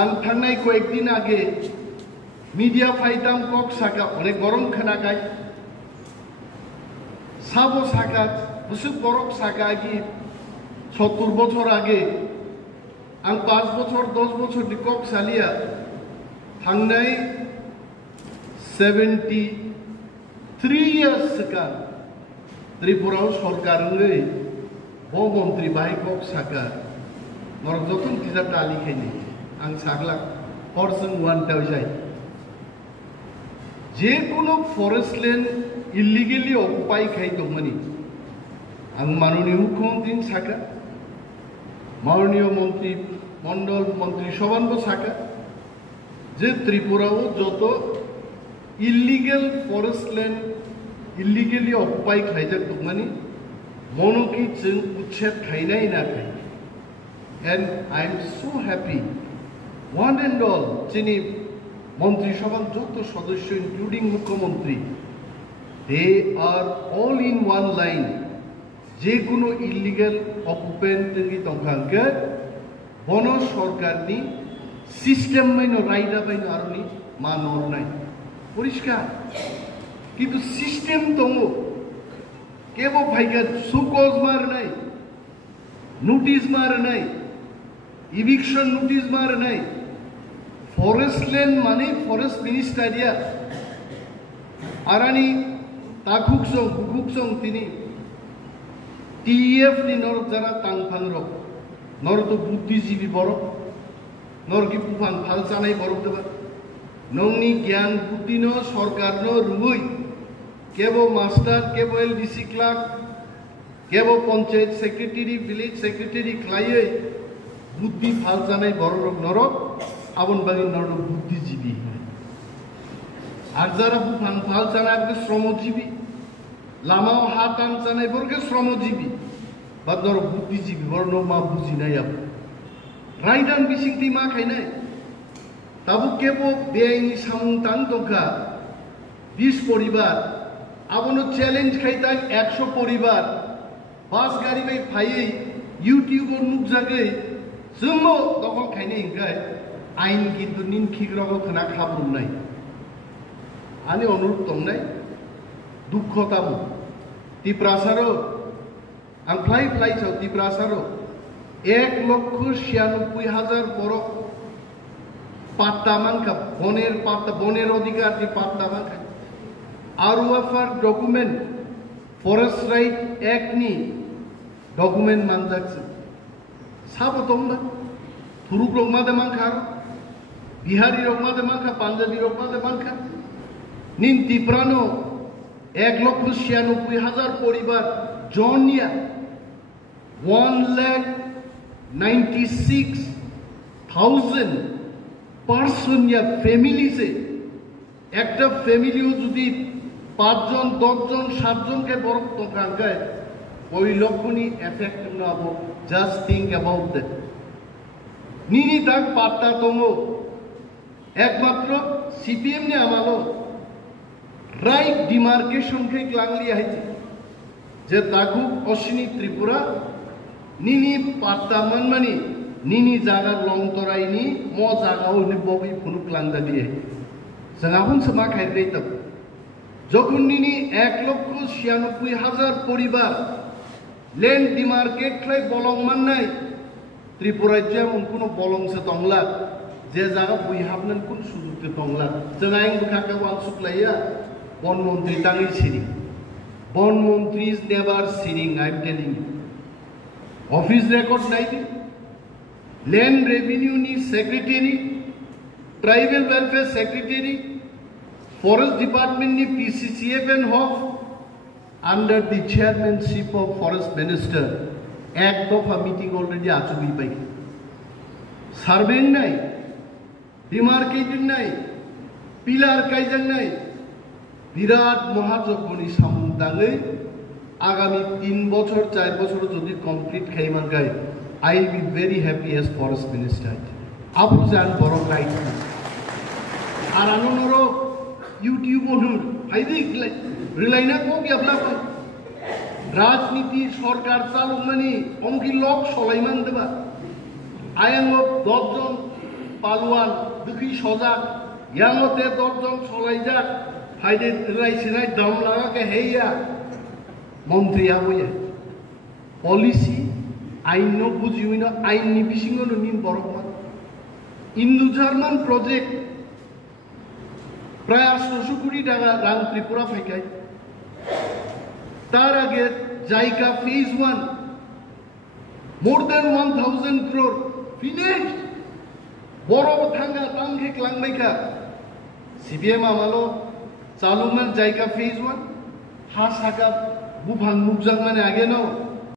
आं थांनाय कয়েকদিন आगे मीडिया फाइदाम कक साका अनेक गरम खोनागाय साबो साका बुसुक बरफ साका की 70 বছর आगे आं 5 বছর 10 বছর नि कक सालिया थांनाय 73 years सिगां त्रिपुरा सरकारङै ब मन्त्री बाहाय कक साका नरक जतन तिजा तालिखायनि आं सागला हरजों 1000 जे कोनो फरेस्ट लैंड इलिगेली अकुपाई खाय दंमोनि आं माननीय मुख्यमंत्री साका माननीय मंत्री मंडल मंत्री सभानबो साका जे त्रिपुराओ जत इलिगेल फरेस्ट लैंड इलिगेली अकुपाई खायजाक दंमोनि मनोखि जों उच्छेद खायनाय नाखाय and I am so happy one and all যিনি মন্ত্রিসভার যত সদস্য ইনক্লুডিং মুখ্যমন্ত্রী they are all in one line যে কোনো ইলিগাল অকুপেন্ট नि दंखांखो बन सरकारनि सिस्टेम माइनो रायदा बायनो आरोनि मानहरनाय परिष्कार किन्तु सिस्टेम दङ केबो भाइगा सुकज मारनाय नोटिस मारनाय इविक्शन नोटिस मारनाय फरेस्ट लैंड माने फरेस्ट मिनिस्टारिया आरानी ताकुकजों गुकुकजों तिनी टीएफ नि नर जारा तांफां रक नर तो बुद्धिजीवी बरक नर की पुफां फाल जानाय बरक देबा नोंनि ज्ञान बुद्धिनो सरकारनो रुबै केबो मास्टर केबो एलडीसी क्लार्क केबो पंचायत सेक्रेटारी विलेज सेक्रेटारी खलायै बुद्धि फाल जानाय बरक नरक आबन बागि नर बुद्धिजीवी আর যারা বুফাং ফাল জানায় শ্রমজীবী লামাও হাত আন জানায় বর্গে শ্রমজীবী বা ধর বুদ্ধিজীবী বর্ণ মা বুঝি নাই আপ রাইদান বিসিংতি মা খাই নাই তাবু কেবো বেআইনি সামুংতাং দঙ্কা 20 পরিবার আবনো চ্যালেঞ্জ খাইতাং 100 পরিবার বাস গাড়ি বাই ফাইয়ে ইউটিউবর মুখ জাগে जोंनो दखल खायनाय इंगाय आइन किन्तु निन खिग्राखौ खोना खाब्रुम नाय आनि अनुरोध दंनाय दुखताबो तिप्रासारो आं फ्लाइ फ्लाइसाव तिप्रासारो 1,96,000 बरफ पाट्टा मानखा बनेर पाट्टा बनेर अधिकार नि पाट्टा मानखा आरुआफार डकुमेंट फरेस्ट राइट एक्ट नि डकुमेंट मानजाकसो साबो दंना थुरुक रंमादे मानखा बिहारी रंमादे मानखा पांजाबी रंमादे मानखा निन तिप्रानो 1,96,000 परिवार जनिया 1,96,000 पार्सन या फैमिली से एक फैमिली যদি 5 জন 10 জন 7 জন के बरफ तो कांगाय ওই লক্ষণই এফেক্ট নাবো জাস্ট থিংক অ্যাবাউট দ্যাট নিনি দাগ পাত্তা তমো একমাত্র সিপিএম নে আমালো রাইট ডিমার্কেশন কে ক্লাংলি আইছে যে তাকু অশ্বিনী ত্রিপুরা নিনি পাত্তা মানমানি নিনি জায়গা লংতরাইনি ম জায়গাও নি ববি ফুনুক লাংদা দিয়ে জায়গাহুন সমা খাইরে তক যখন নিনি 1,96,000 পরিবার लैंड डिमार्केट खाई बलंग माननाय त्रिपुरा जेमन कोनो बलंग से दंला जे जागा बुइहाबनन कुन सुजुगते दंला जों आइं बुखाका वां सुक्लाया वन मंत्री तांगि सिरिं वन मंत्री इज नेवर सिरिं I am telling you office record नाइदि लैंड रेवेन्यू नि secretary tribal welfare secretary forest department नि PCCF and HoFF under the chairmanship of forest minister ek dofa meeting already achubi pai surveying nai demarcating nai pillar kaijang nai birat mahajogoni samudangei agami 3 বছর 4 বছর যদি complete খাইমান গায় I will be very happy as forest minister abu jan borok right ar anonoro youtube onur haidi रिलाइना को भी अपना राजनीति सरकार चालू मानी अमकी लोक सलाइमान देबा आयंग 10 जन পালোয়ান দুঃখী সজাগ ইয়াঙতে 10 জন চলাইজাক হাইদে রাইছিনাই দাম লাগাকে হেইয়া মন্ত্রী আবইয়া পলিসি আইন বুঝিউইন আইননি বিসিঙ্গনো নিন বরকমান ইন্দো জার্মান প্রজেক্ট প্রায় 800 কোটি টাকা রাং ত্রিপুরা ফাইকায় তার আগে জায়গা ফেজ 1 মোর দেন 1000 crore finished বড় থাঙ্গা তাংখে ক্লাংনাইকা সিবিএম আমালো চালুমান জায়গা ফেজ 1 হা সাকা বুফাং মুকজাং মানে আগে ন